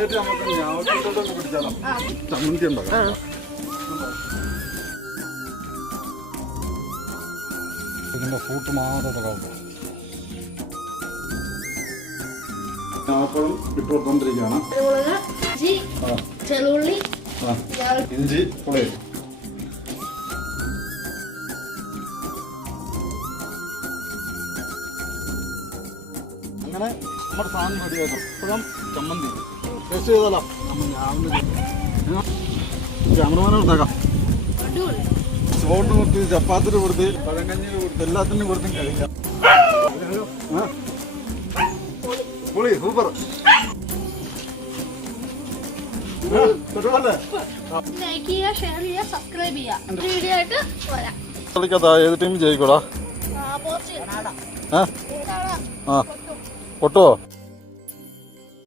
നമുക്ക് ഞാവത്തോട്ടൊക്കെ പിടിച്ചാലോ ചമ്മന്തി ഉണ്ടാക്കാം. ഇതിന്റെ ഫ്രൂട്ട് മാത്രം ഞാവപ്പഴം ഇട്ടുകൊണ്ടിരിക്കുകയാണ്. ഇഞ്ചി പുളി അങ്ങനെ നമ്മുടെ സാധനം റെഡിയാക്കും. ഇപ്പോഴും ചമ്മന്തി ടേസ്റ്റ് ചെയ്താലോ ക്യാമറമാനെ കൊടുത്തേക്കാം. ചോറിന് കൊടുത്ത് ചപ്പാത്തിന് കൊടുത്ത് പഴങ്കഞ്ഞിന് കൊടുത്ത് എല്ലാത്തിനും കൊടുത്തും കഴിക്കാം. പുളി സൂപ്പർ. കളിക്കാത്ത ഏത് ടീം ജയിക്കൂടാ? പൊട്ടുവോ?